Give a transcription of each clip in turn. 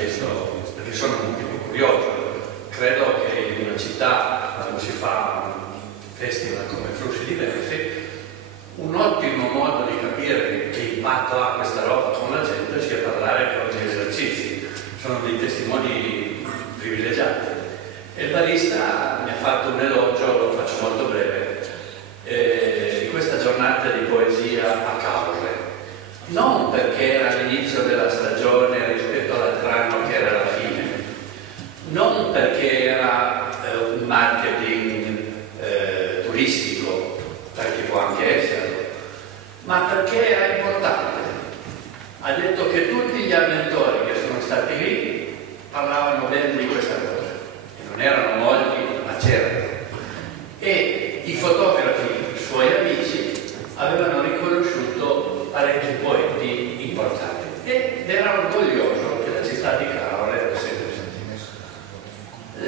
chiesto, perché sono un tipo curioso. Credo che in una città, quando si fa un festival come Flussi Diversi, un ottimo modo di capire che impatto ha questa roba con la gente sia parlare con gli esercizi. Sono dei testimoni privilegiati. E il barista mi ha fatto un elogio, lo faccio molto breve, di questa giornata di poesia a Caorle. Non perché era l'inizio della stagione rispetto all'altro anno che era la fine, non perché era un marketing turistico, perché può anche esserlo, ma perché era importante. Ha detto che tutti gli avventori che sono stati lì parlavano bene di questa cosa, e non erano molti, ma c'erano. E i fotografi, i suoi amici, avevano riconosciuto parecchi poeti importanti ed era orgoglioso che la città di Caorle avesse questo.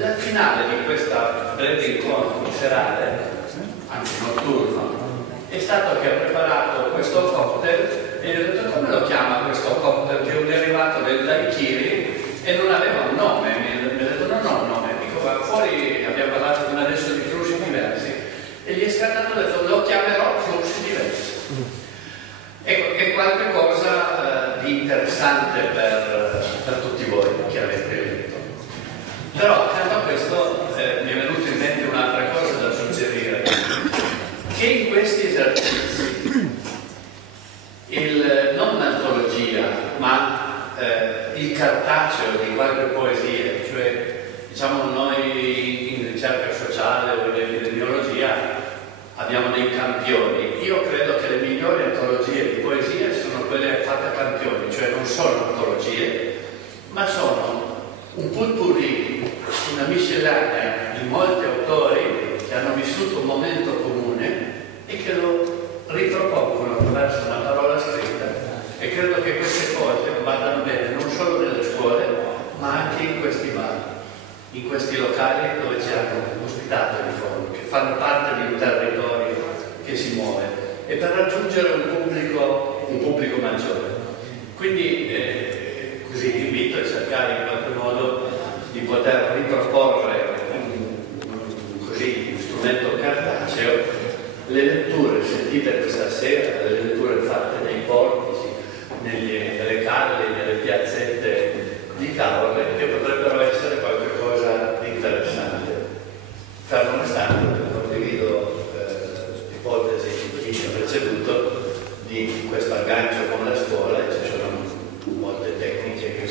La finale di questa breve incontro serale, anzi notturno, è stato che ha preparato questo cocktail e gli ho detto: come lo chiama questo cocktail, che è un derivato del daiquiri e non aveva un nome. Mi ha detto: non ho un nome. Dico: ma fuori abbiamo parlato fino adesso di flussi diversi. E gli è scattato e ha detto: lo chiamerò flussi diversi. Ecco, è qualcosa di interessante per tutti voi che avete letto. Però accanto a questo mi è venuto in mente un'altra cosa da suggerire, che in questi esercizi non l'antologia, ma il cartaceo di qualche poesia, cioè diciamo noi in ricerca sociale o in epidemiologia abbiamo dei campioni. Io credo che le migliori antologie di poesia sono quelle fatte a campioni, cioè non sono antologie, ma sono un potpourri, una miscellanea di molti autori che hanno vissuto un momento comune e che lo ripropongono attraverso una parola scritta. E credo che queste cose vadano bene non solo nelle scuole, ma anche in questi bar, in questi locali dove ci hanno ospitato di fondo, che fanno parte di un territorio che si muove, e per raggiungere un pubblico maggiore. Quindi così vi invito a cercare in qualche modo di poter riproporre così un strumento cartaceo, le letture sentite questa sera, le letture fatte nei portici, nelle calle, nelle piazzette di Caorle, che potrebbero essere qualcosa di interessante. Fermo restando, condivido l'ipotesi di chi mi ha preceduto di questo aggancio con la scuola, e ci sono molte tecniche che